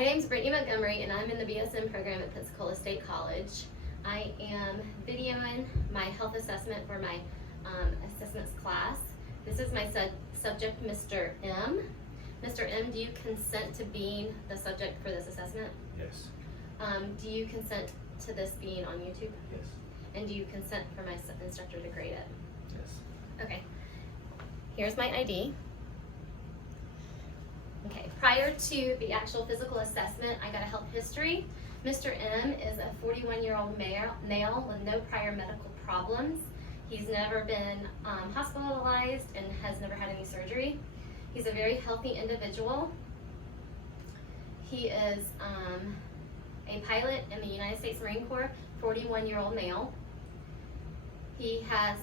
My name's Brittany Montgomery, and I'm in the BSN program at Pensacola State College. I am videoing my health assessment for my assessments class. This is my subject, Mr. M. Mr. M, do you consent to being the subject for this assessment? Yes. Do you consent to this being on YouTube? Yes. And do you consent for my instructor to grade it? Yes. Okay. Here's my ID. Okay, prior to the actual physical assessment, I got a health history. Mr. M is a 41-year-old male with no prior medical problems. He's never been hospitalized and has never had any surgery. He's a very healthy individual. He is a pilot in the United States Marine Corps, 41-year-old male. He has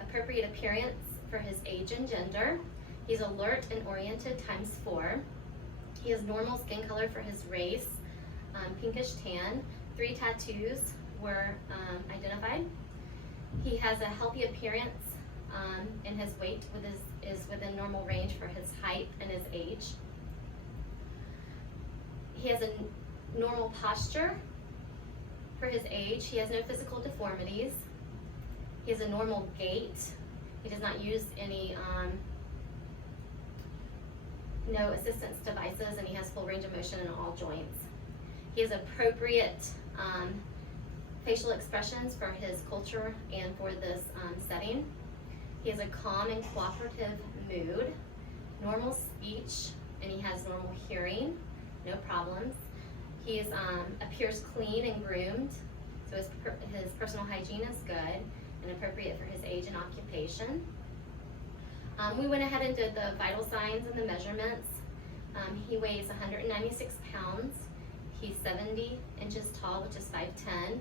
appropriate appearance for his age and gender. He's alert and oriented ×4. He has normal skin color for his race, pinkish tan. 3 tattoos were identified. He has a healthy appearance, and his weight is within normal range for his height and his age. He has a normal posture for his age. He has no physical deformities. He has a normal gait. He does not use any no assistance devices, and he has full range of motion in all joints. He has appropriate facial expressions for his culture and for this setting. He has a calm and cooperative mood, normal speech, and he has normal hearing, no problems. He appears clean and groomed, so his personal hygiene is good and appropriate for his age and occupation. We went ahead and did the vital signs and the measurements. He weighs 196 pounds. He's 70 inches tall, which is 5'10".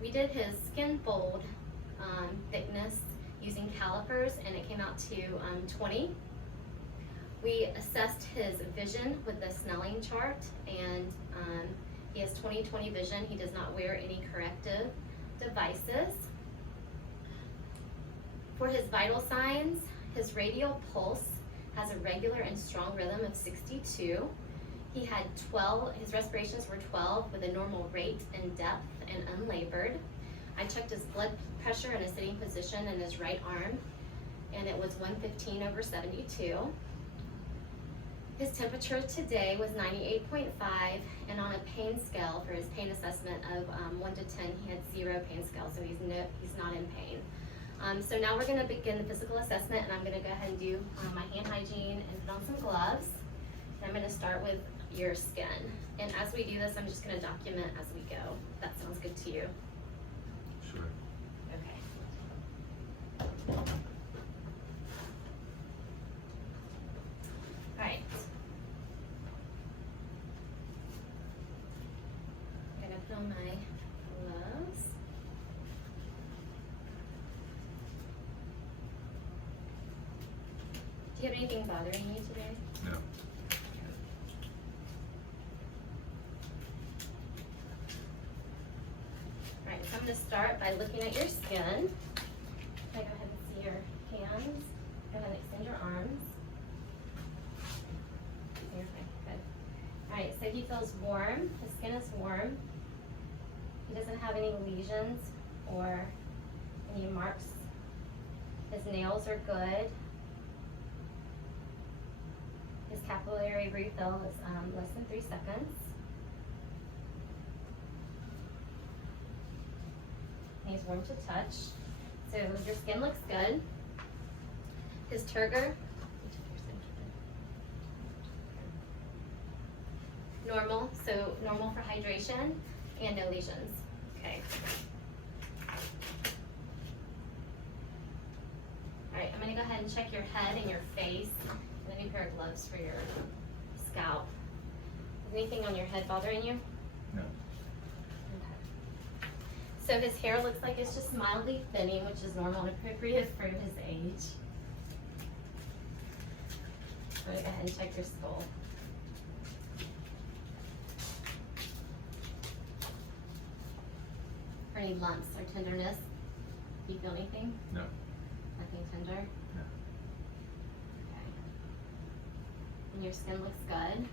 We did his skin fold thickness using calipers, and it came out to 20. We assessed his vision with the Snelling chart, and he has 20/20 vision. He does not wear any corrective devices. For his vital signs, his radial pulse has a regular and strong rhythm of 62. He had 12, his respirations were 12 with a normal rate and depth and unlabored. I checked his blood pressure in a sitting position in his right arm, and it was 115/72. His temperature today was 98.5, and on a pain scale for his pain assessment of 1 to 10, he had 0 pain scale, so he's not in pain. So now we're going to begin the physical assessment, and I'm going to go ahead and do my hand hygiene and put on some gloves. And I'm going to start with your skin. And as we do this, I'm just going to document as we go. If that sounds good to you. Sure. Okay. All right. I'm going to put on my gloves. Do you have anything bothering you today? No. Alright, so I'm going to start by looking at your skin. Okay, go ahead and see your hands. Go ahead and extend your arms. Okay, good. Alright, so he feels warm. His skin is warm. He doesn't have any lesions or any marks. His nails are good. His capillary refill is less than 3 seconds. He's warm to touch. So your skin looks good. His turgor, normal, so normal for hydration and no lesions. Okay. Alright, I'm going to go ahead and check your head and your face. And a new pair of gloves for your scalp. Is anything on your head bothering you? No. Okay. So his hair looks like it's just mildly thinning, which is normal and appropriate for his age. I'm going to go ahead and check your skull. For any lumps or tenderness, do you feel anything? No. Nothing tender? No. Okay. And your skin looks good.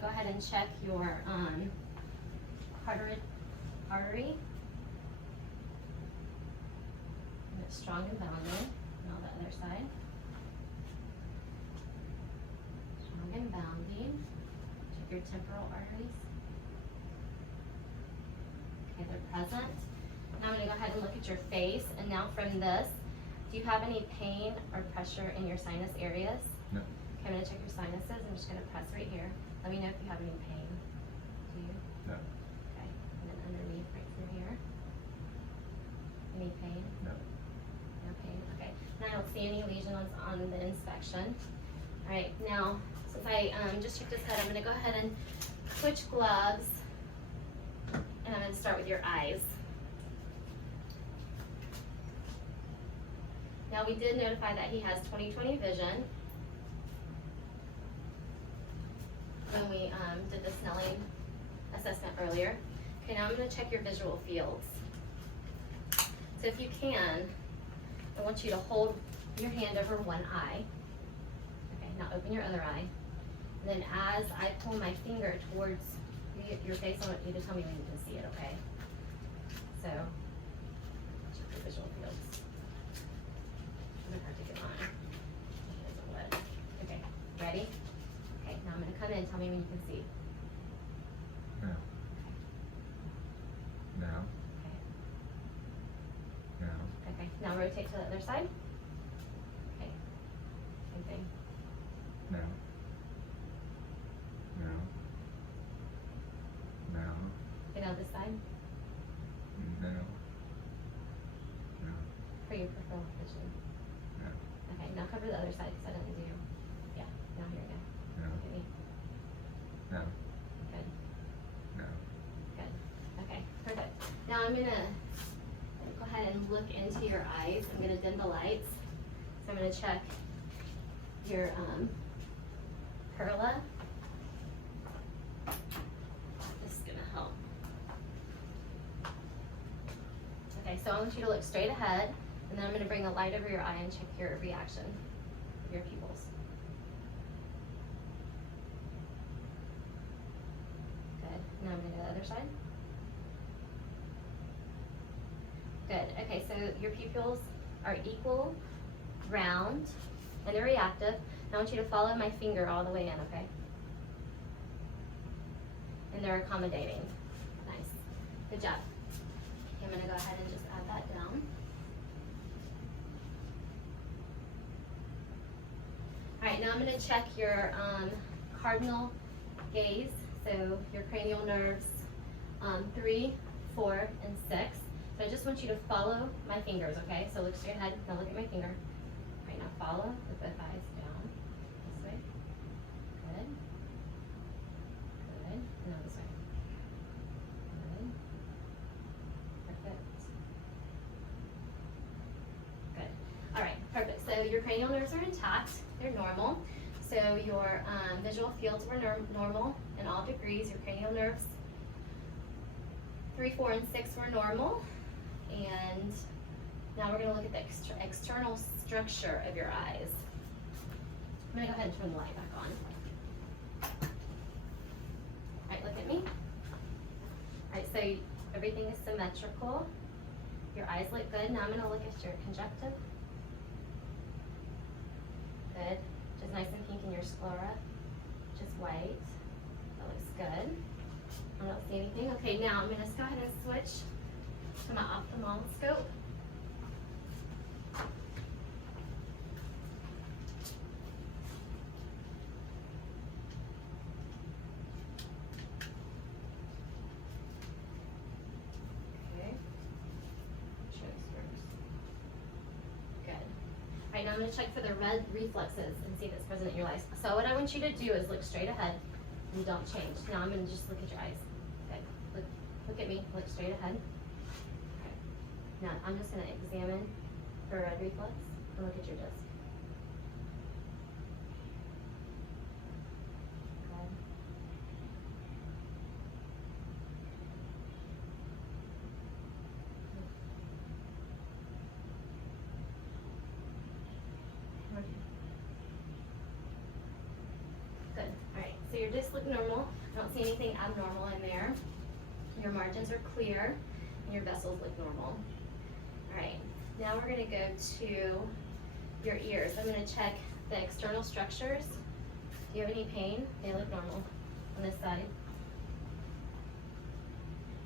gonna go ahead and check your carotid artery. And it's strong and bounding. And on the other side. Strong and bounding. Check your temporal arteries. Okay, they're present. Now I'm gonna go ahead and look at your face. And now from this, do you have any pain or pressure in your sinus areas? No. Okay, I'm gonna check your sinuses. I'm just gonna press right here. Let me know if you have any pain. Do you? No. Okay, and then underneath right through here. Any pain? No. No pain, okay. Now I don't see any lesions on the inspection. All right, now, since I just checked his head, I'm gonna go ahead and switch gloves. And I'm gonna start with your eyes. Now we did notify that he has 20/20 vision. When we did the Snelling assessment earlier. Okay, now I'm gonna check your visual fields. So if you can, I want you to hold your hand over one eye. Okay, now open your other eye. And then as I pull my finger towards your face, I want you to tell me when you can see it, okay? So, check your visual fields. Doesn't hurt to get mine. It doesn't would. Okay, ready? Okay, now I'm gonna come in, tell me when you can see. No. No. Okay. No. Okay, now rotate to the other side. Okay, same thing. No. No. No. Okay, now this side, No. No. for your peripheral vision. No. Okay, now cover the other side, because I didn't do, yeah, now here we go. No. Look at me, No. good, No. good, okay, perfect. Now I'm gonna go ahead and look into your eyes, I'm gonna dim the lights. So I'm gonna check your, perla. This is gonna help. Okay, so I want you to look straight ahead, and then I'm gonna bring a light over your eye and check your reaction of your pupils. Good, now I'm gonna go to the other side. Good, okay, so your pupils are equal, round, and they're reactive. Now I want you to follow my finger all the way in, okay? And they're accommodating. Nice, good job. Okay, I'm gonna go ahead and just add that down. All right, now I'm gonna check your cardinal gaze, so your cranial nerves 3, 4, and 6. So I just want you to follow my fingers, okay? So look straight ahead, now look at my finger. All right, now follow with both eyes down, this way. Good. Good, and now this way. Good. Perfect. Good. All right, perfect. So your cranial nerves are intact, they're normal. So your visual fields were normal in all degrees. Your cranial nerves 3, 4, and 6 were normal. And now we're gonna look at the external structure of your eyes. I'm gonna go ahead and turn the light back on. All right, look at me. All right, so everything is symmetrical. Your eyes look good. Now I'm gonna look at your conjunctive. Good, which is nice and pink, in your sclera, which is white. That looks good. I don't see anything. Okay, now I'm gonna go ahead and switch to my ophthalmoscope. Okay. Good. Alright, now I'm going to check for the red reflexes and see if it's present in your eyes. So what I want you to do is look straight ahead and don't change. Now I'm going to just look at your eyes. Okay, look at me, look straight ahead. Okay. Now I'm just going to examine for red reflex and look at your disc. Good. Good. All right. So your mucus look normal. I don't see anything abnormal in there. Your margins are clear, and your vessels look normal. All right, now we're gonna go to your ears. I'm gonna check the external structures. Do you have any pain? They look normal on this side.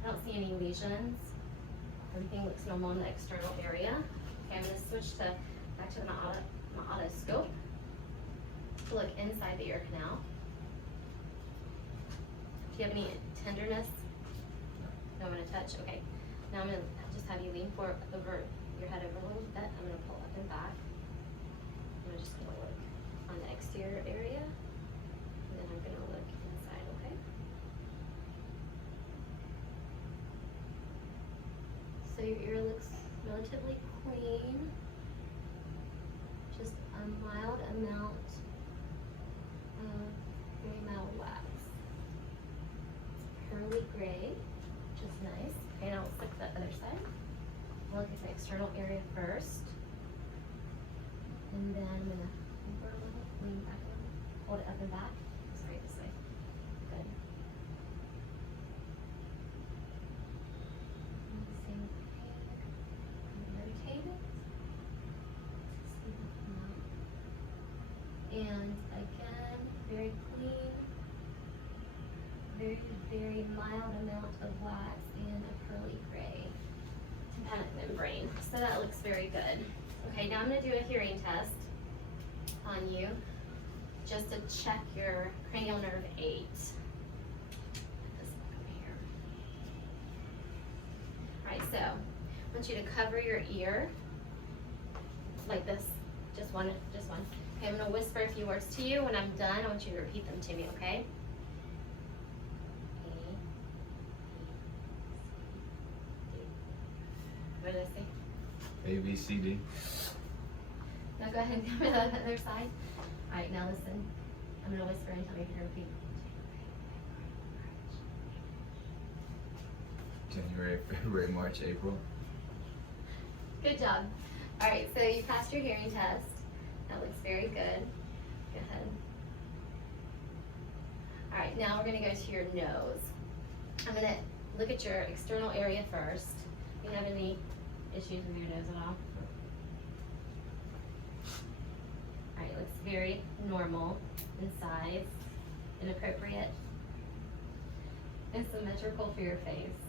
I don't see any lesions. Everything looks normal in the external area. Okay, I'm gonna switch back to my otoscope to look inside the ear canal. Do you have any tenderness? No, I'm gonna touch. Okay. Now I'm gonna just have you lean over your head over a little bit. I'm gonna pull up and back. I'm just gonna look on the exterior area, and then I'm gonna look inside. Okay. So your ear looks relatively clean. Just a mild amount of very mild wax. It's pearly gray, which is nice. Okay, now let's look at the other side. We'll look at the external area first. And then I'm gonna lean forward a little, lean back a little, hold it up and back. Sorry, this way. Good. And the same thing. Rotate it. See that come out. And again, very clean. Very, very mild amount of wax and a pearly gray tympanic membrane. So that looks very good. Okay, now I'm gonna do a hearing test on you just to check your cranial nerve 8. Put this back over here. Alright, so I want you to cover your ear like this. Just one. Okay, I'm gonna whisper a few words to you. When I'm done, I want you to repeat them to me, okay? What did I say? A, B, C, D. Now go ahead and cover the other side. All right, now listen. I'm gonna whisper and tell me if you're repeat. January, February, March, April. Good job. All right, so you passed your hearing test. That looks very good. Go ahead. All right, now we're gonna go to your nose. I'm gonna look at your external area first. Do you have any issues with your nose at all? All right, it looks very normal in size, inappropriate, and symmetrical for your face.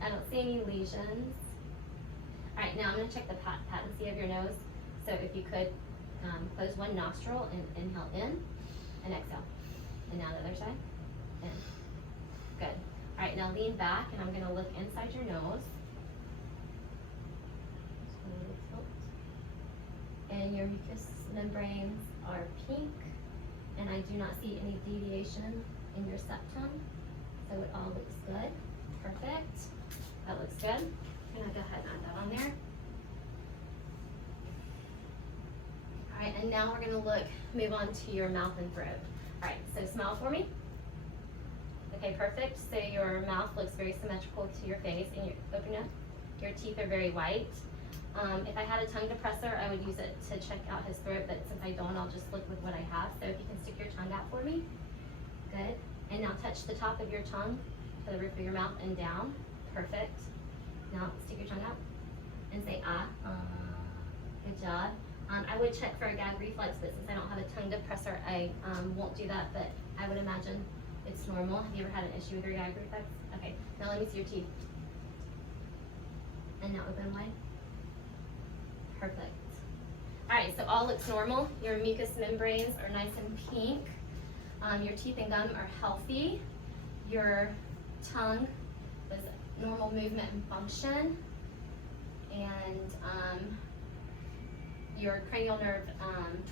I don't see any lesions. All right, now I'm gonna check the patency of your nose. So if you could close one nostril and inhale in and exhale. And now the other side, in. Good. All right, now lean back and I'm gonna look inside your nose. And your mucous membranes are pink, and I do not see any deviation in your septum, so it all looks good. Perfect. That looks good. I'm gonna go ahead and add that on there. All right, and now we're gonna move on to your mouth and throat. All right, so smile for me. Okay, perfect. So your mouth looks very symmetrical to your face, and you open up. Your teeth are very white. If I had a tongue depressor, I would use it to check out his throat, but since I don't, I'll just look with what I have. So if you can stick your tongue out for me. Good. And now touch the top of your tongue to the roof of your mouth and down. Perfect. Now stick your tongue out and say ah. Good job. I would check for a gag reflex, but since I don't have a tongue depressor, I won't do that, but I would imagine it's normal. Have you ever had an issue with your gag reflex? Okay, now let me see your teeth. And now open wide. Perfect. All right, so all looks normal. Your mucous membranes are nice and pink. Your teeth and gum are healthy. Your tongue is normal movement and function. And your cranial nerve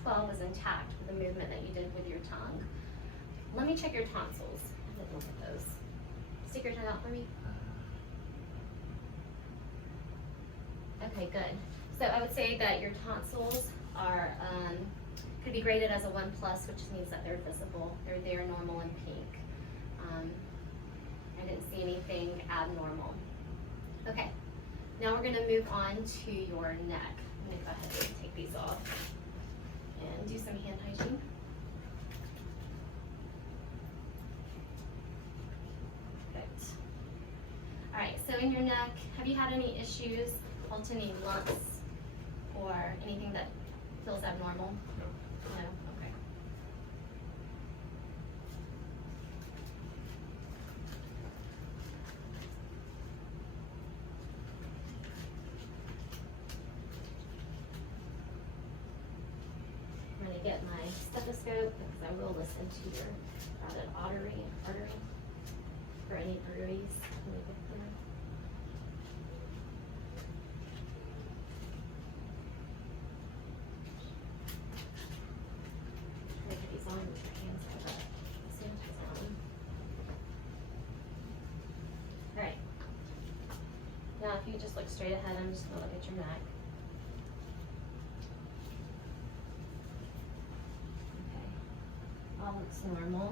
12 is intact with the movement that you did with your tongue. Let me check your tonsils. I didn't look at those. Stick your tongue out for me. Okay, good. So I would say that your tonsils are could be graded as a 1+, which means that they're visible. They're normal and pink. I didn't see anything abnormal. Okay, now we're gonna move on to your neck. I'm gonna go ahead and take these off and do some hand hygiene. in your neck, have you had any issues, felt any lumps or anything that feels abnormal? No. No? Okay. I'm gonna get my stethoscope because I will listen to your carotid artery for any bruise when we get there. Try to get these on with your hands like that. Sanitize on. Alright. Now if you just look straight ahead, I'm just gonna look at your neck. Okay. All looks normal.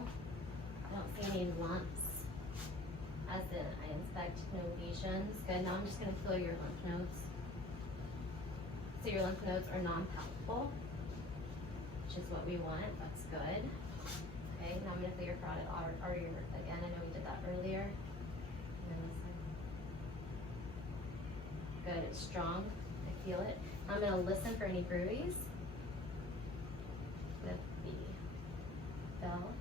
I don't see any lumps. As in, I inspect no lesions. Good. Now I'm just gonna feel your lymph nodes. So your lymph nodes are non-palpable, which is what we want. That's good. Okay. Now I'm gonna feel your carotid artery again. I know we did that earlier. And then this side. Good. It's strong. I feel it. Now I'm gonna listen for any bruise with the bell.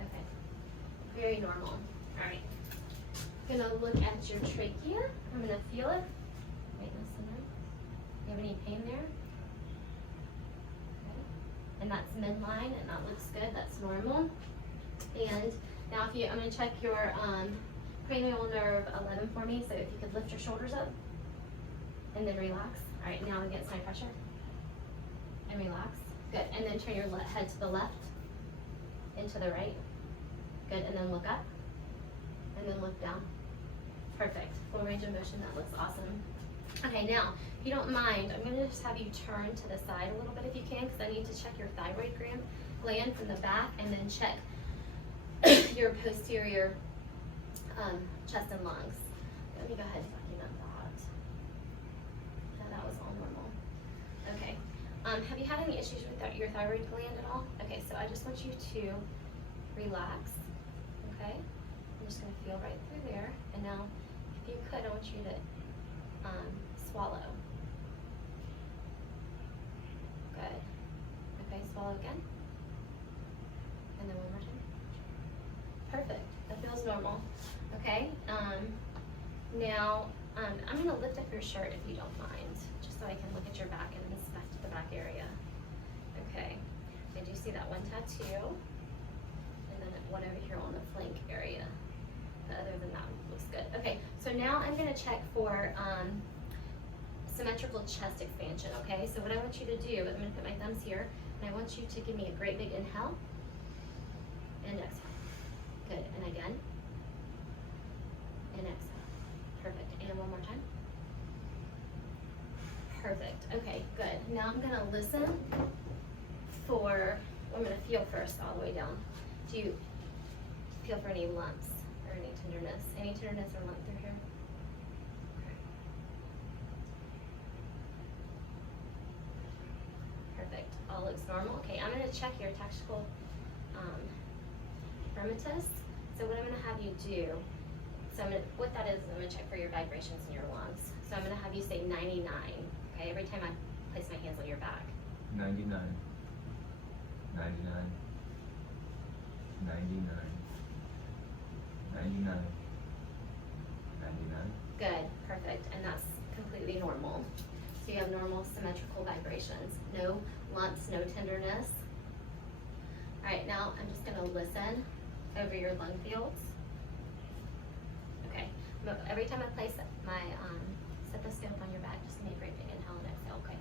Okay. Very normal. Alright. Gonna look at your trachea. I'm gonna feel it. Right in the center. You have any pain there? Okay. And that's midline and that looks good. That's normal. And now I'm gonna check your cranial nerve 11 for me. So if you could lift your shoulders up and then relax. Alright, now against my pressure. And relax. Good. And then turn your head to the left and to the right. Good. And then look up. And then look down. Perfect. Full range of motion. That looks awesome. Okay, now, if you don't mind, I'm going to just have you turn to the side a little bit if you can, because I need to check your thyroid gland from the back and then check your posterior chest and lungs. Let me go ahead and document that. Yeah, that was all normal. Okay. Have you had any issues with your thyroid gland at all? Okay, so I just want you to relax. Okay? I'm just going to feel right through there. And now, if you could, I want you to swallow. Good. Okay, swallow again. And then one more time. Perfect. That feels normal. Okay. Now, I'm going to lift up your shirt if you don't mind, just so I can look at your back and inspect the back area. Okay. I do see that one tattoo. And then one over here on the flank area. But other than that, looks good. Okay, so now I'm going to check for symmetrical chest expansion, okay? So what I want you to do is I'm going to put my thumbs here, and I want you to give me a great big inhale and exhale. Good, and again. And exhale. Perfect, and one more time. Perfect, okay, good. Now I'm going to listen for, I'm going to feel first all the way down. Do you feel for any lumps or any tenderness? Any tenderness or lump through here? Okay. Perfect. All looks normal. Okay, I'm going to check your tactical dermatitis. So what I'm going to have you do, what that is I'm going to check for your vibrations in your lungs. So I'm going to have you say 99, okay, every time I place my hands on your back. 99. 99. 99. 99. 99. Good, perfect, and that's completely normal. So you have normal symmetrical vibrations. No lumps, no tenderness. All right, now I'm just gonna listen over your lung fields. Okay, every time I place my stethoscope on your back, just give me a great big inhale and exhale, okay?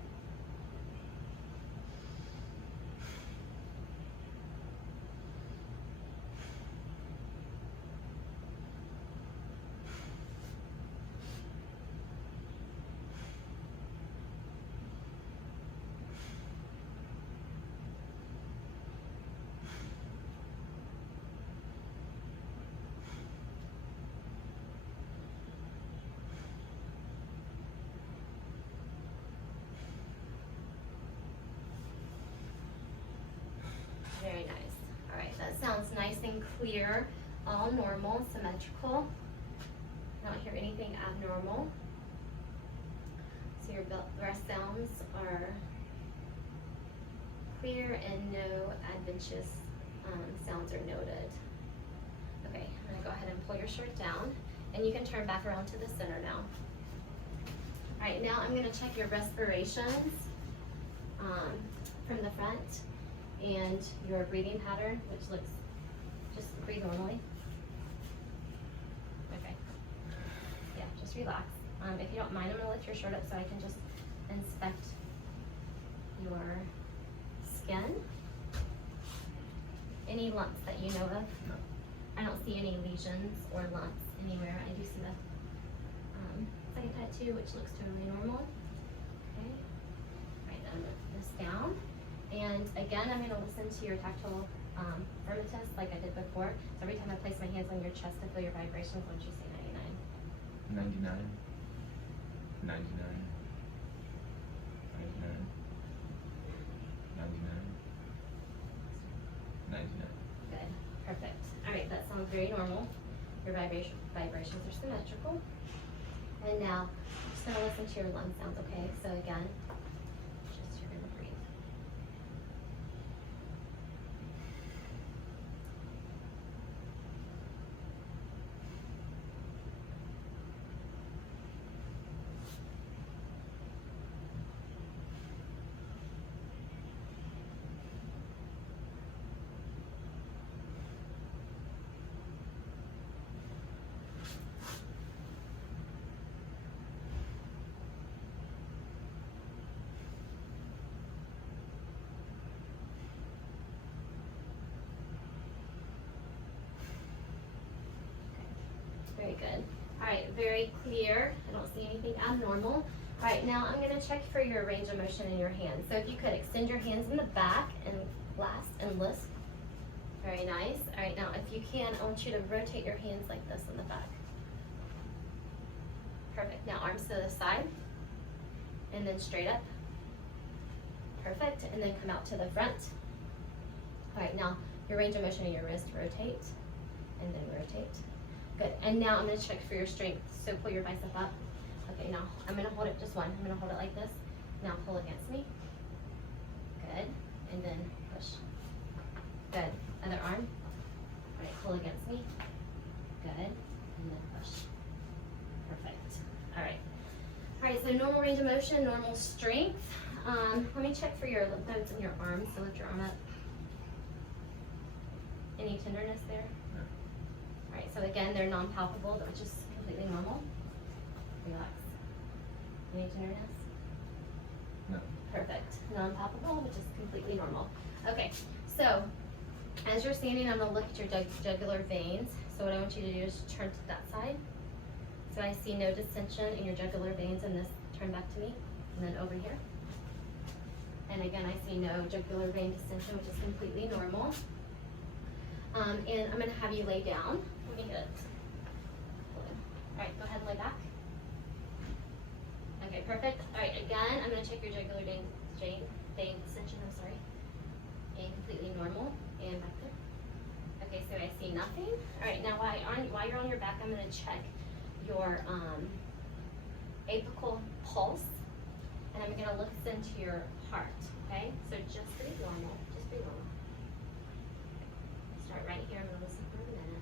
clear, all normal, symmetrical. I don't hear anything abnormal. So your breath sounds are clear and no adventitious sounds are noted. Okay, I'm gonna go ahead and pull your shirt down, and you can turn back around to the center now. All right, now I'm gonna check your respirations from the front and your breathing pattern, which looks, just breathe normally. Okay, yeah, just relax. If you don't mind, I'm gonna lift your shirt up so I can just inspect your skin. Any lumps that you know of? No. I don't see any lesions or lumps anywhere. I do see the it's like a tattoo, which looks totally normal. Okay. Right, I'm gonna put this down. And again, I'm gonna listen to your tactile firmness like I did before. So every time I place my hands on your chest to feel your vibrations, why don't you say 99? 99. 99. 99. 99. 99. Good, perfect. All right, that sounds very normal. Your vibrations are symmetrical. And now, I'm just gonna listen to your lung sounds, okay? So again, just you're gonna breathe. Very good. All right, very clear. I don't see anything abnormal. All right, now I'm gonna check for your range of motion in your hands. So if you could extend your hands in the back and blast and lisp. Very nice. All right, now if you can, I want you to rotate your hands like this in the back. Perfect. Now arms to the side and then straight up. Perfect. And then come out to the front. All right, now your range of motion in your wrist, rotate and then rotate. Good. And now I'm going to check for your strength. So pull your bicep up. Okay, now I'm going to hold it just one. I'm going to hold it like this. Now pull against me. Good. And then push. Good. Other arm. All right, pull against me. Good. And then push. Perfect. All right. All right, so normal range of motion, normal strength. Let me check for your lymph nodes in your arms. So lift your arm up. Any tenderness there? No. All right, so again, they're non-palpable, which is completely normal. Relax. Any tenderness? No. Perfect. Non-palpable, which is completely normal. Okay, so as you're standing, I'm gonna look at your jugular veins. So what I want you to do is turn to that side. So I see no distension in your jugular veins, and this turn back to me, and then over here. And again, I see no jugular vein distension, which is completely normal. And I'm gonna have you lay down. Let me get it. All right, go ahead and lay back. Okay, perfect. All right, again, I'm gonna check your jugular vein distension, I'm sorry. And completely normal, and back there. Okay, so I see nothing. All right, now while you're on your back, I'm gonna check your apical pulse, and I'm gonna listen to your heart, okay? So just breathe normal, just breathe normal. Start right here, I'm gonna listen for a minute.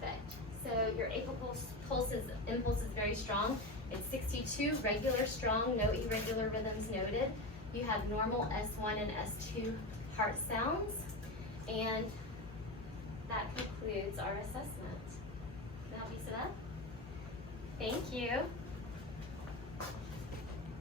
Perfect. So your impulse is very strong. It's 62 regular strong, no irregular rhythms noted. You have normal S1 and S2 heart sounds. And that concludes our assessment. Can I help you sit up? Thank you.